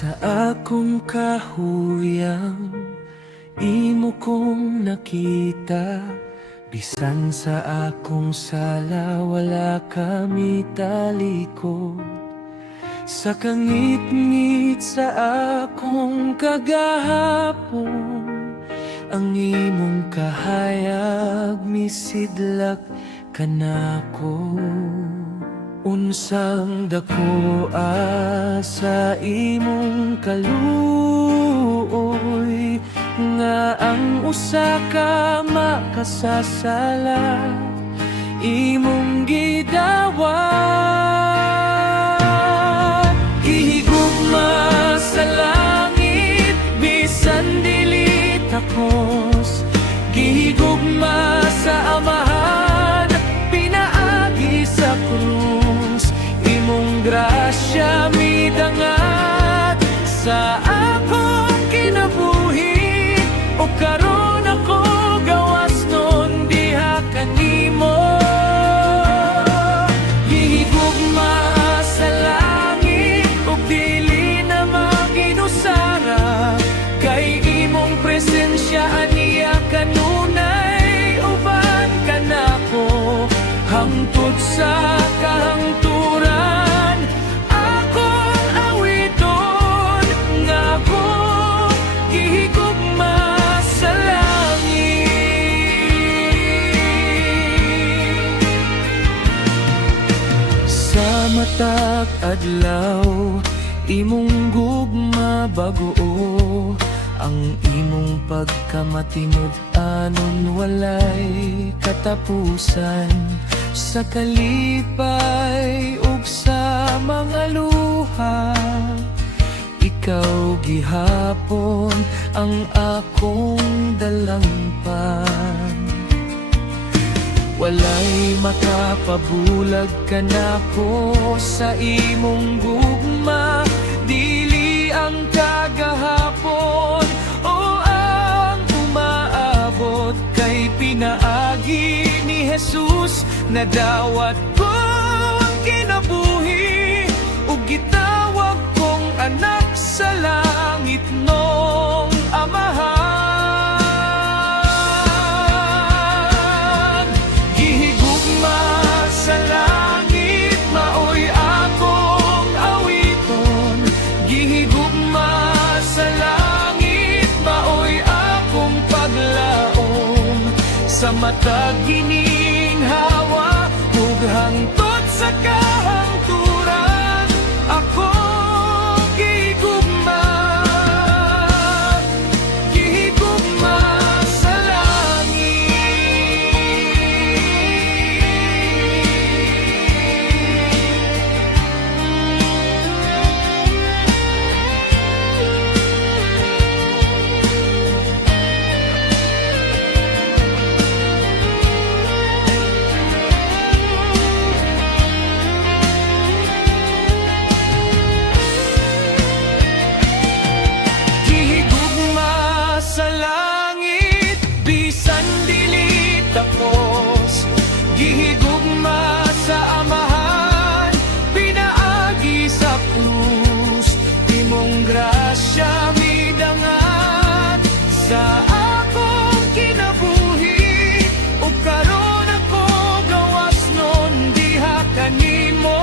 Sa akong kahuyang imo kong nakita, bisan sa akong sala wala kami talikod. Sa kangit-ngit sa akong kagahapon, ang imong kahayag misidlak kanako. Unsang dako sa imong kaluoy, nga ang usa ka makasasala imong gidawat. Gihigugma sa langit bisan dili tapos, gihigugma sa amahan pinaagi sa krus. Imong grasya midangat sa akong kinabuhi, o karon ako gawas nun diha kanimo. Gihigugma sa langit ug dili na maginusara, kay imong presensya aniya kanunay uban kanako. Hangtod sa kahangturan akong awiton, nga ako gihigugma sa langit. Sa matag adlaw imong gugma baguo, ang imong pagkamatinod anon walay katapusan. Sa kalipay ug sa mga luha, ikaw gihapon ang akong dalampan. Walay makapabulag kanako sa imong gugma, dili ang kagahapon o ang umaabot, kay pinaagi ni Jesus na dawat ko ang kinabuhi, ug gitawag kong anak sa langit nung amahan. Gihigugma sa langit maoy akong awiton, gihigugma sa langit maoy akong paglaom. Sa matag gininhawa ug hangtod sa kahangturan ako gihigugma, gihigugma sa langit. Sa langit bisan dili tapos, gihigugma sa amahan pinaagi sa krus. Imong grasya midangat sa akong kinabuhi, ug karon ako gawas nun diha kanimo.